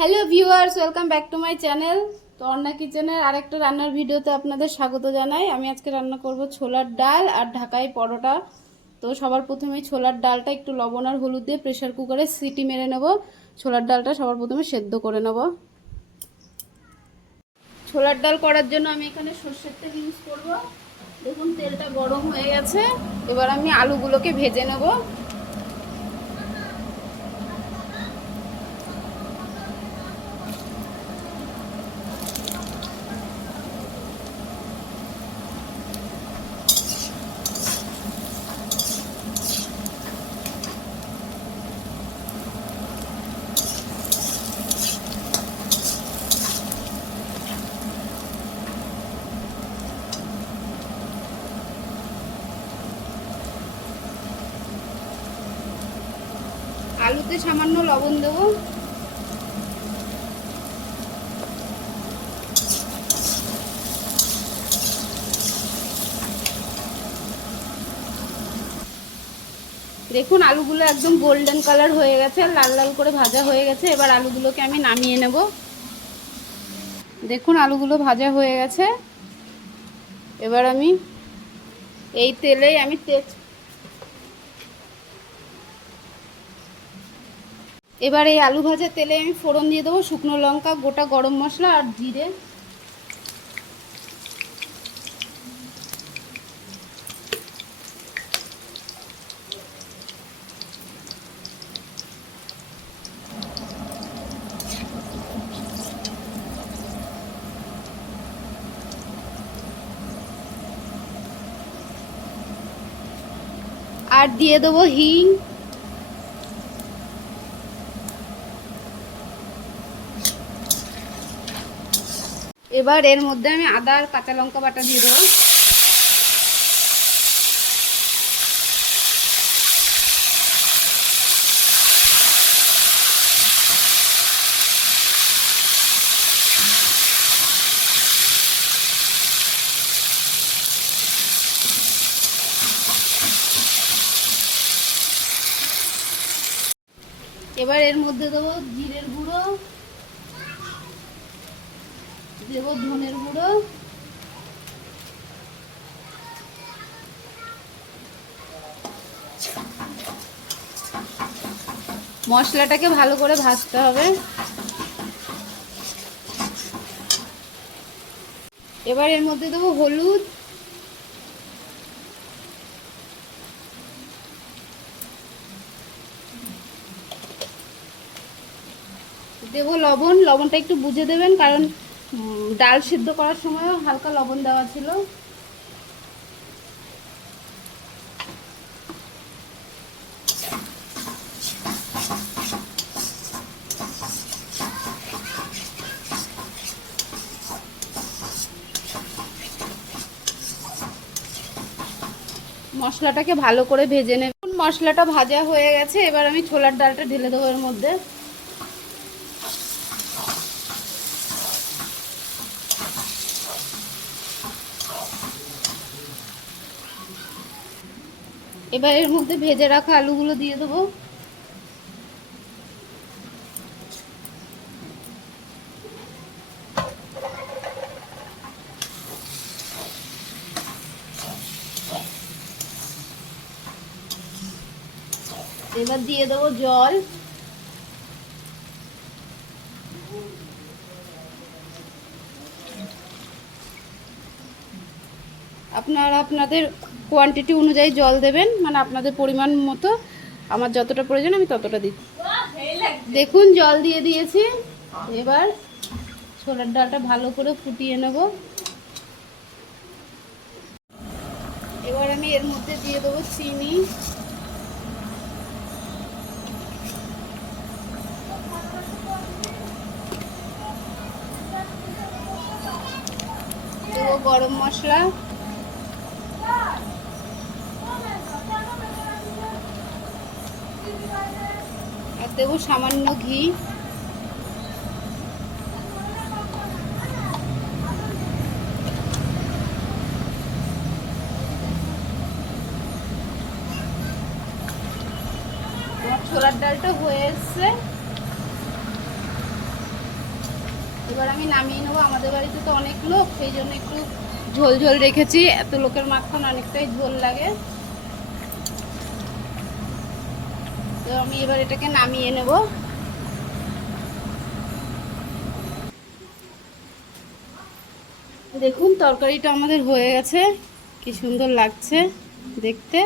Hello viewers, welcome back to my channel. তো অন্না কিচেনের আরেকটা রান্নার ভিডিওতে আপনাদের স্বাগত জানাই। আমি আজকে রান্না করব ছোলার ডাল আর ঢাকাই পরোটা। তো সবার প্রথমে ছোলার ডালটা একটু লবণ আর হলুদ দিয়ে প্রেসার কুকারে সিটি মেরে নেব। ছোলার ডালটা সবার প্রথমে সেদ্ধ করে নেব। ছোলার ডাল করার জন্য আমি এখানে সর্ষের তেল ইউজ করব। দেখুন তেলটা গরম হয়ে গেছে। এবার আমি আলুগুলোকে ভেজে নেব। আলুতে সামান্য লবণ দেব। দেখুন আলুগুলো একদম গোল্ডেন কালার হয়ে গেছে, লাল লাল করে ভাজা হয়ে গেছে। এবার আলুগুলোকে আমি নামিয়ে নেব। দেখুন আলুগুলো ভাজা হয়ে গেছে। এবার আমি এই তেলেই এবার এই আলু ভাজা তেলে আমি ফোড়ন দিয়ে দেবো শুকনো লঙ্কা, গোটা গরম মশলা আর জিরে। আর দিয়ে দেবো হিং। এবার এর মধ্যে আমি আদা আর কাঁচা লঙ্কা বাটা দিয়ে দেবো। এবার এর মধ্যে দেবো জিরের গুঁড়ো, দেবো ধনের গুঁড়ো, মশলাটাকে ভালো করে ভাজতে হবে। এবার এর মধ্যে দেবো হলুদ, দেবো লবণ। লবণটা একটু বুঝে দেবেন, কারণ ডাল সিদ্ধ করার সময়ও হালকা লবণ দেওয়া ছিল। মশলাটাকে ভালো করে ভেজে নেব। মশলাটা ভাজা হয়ে গেছে। এবার আমি ছোলার ডালটা ঢেলে দেবো এর মধ্যে। এবার এর মধ্যে ভেজে রাখা আলুগুলো দিয়ে দেবো। এবার দিয়ে দেবো জল। আপনারা আপনাদের কোয়ান্টিটি অনুযায়ী জল দেবেন, মানে আপনাদের পরিমাণ মতো। আমার যতটা প্রয়োজন আমি ততটা দিই। দেখুন জল দিয়ে দিয়েছি। এবার ছোলার ডালটা ভালো করে ফুটিয়ে নেব। এবার আমি এর মধ্যে দিয়ে দেবো চিনি, দেবো গরম মশলা, আর দেবো সামান্য ঘি। ছোলার ডালটা হয়ে এসছে। এবার আমি নামিয়ে নেবো। আমাদের বাড়িতে তো অনেক লোক, সেই জন্য একটু ঝোল ঝোল রেখেছি। এত লোকের মাখন অনেকটাই ঝোল লাগে। তো আমি এবার এটাকে নামিয়ে নেব। দেখুন তরকারিটা আমাদের হয়ে গেছে, কি সুন্দর লাগছে দেখতে।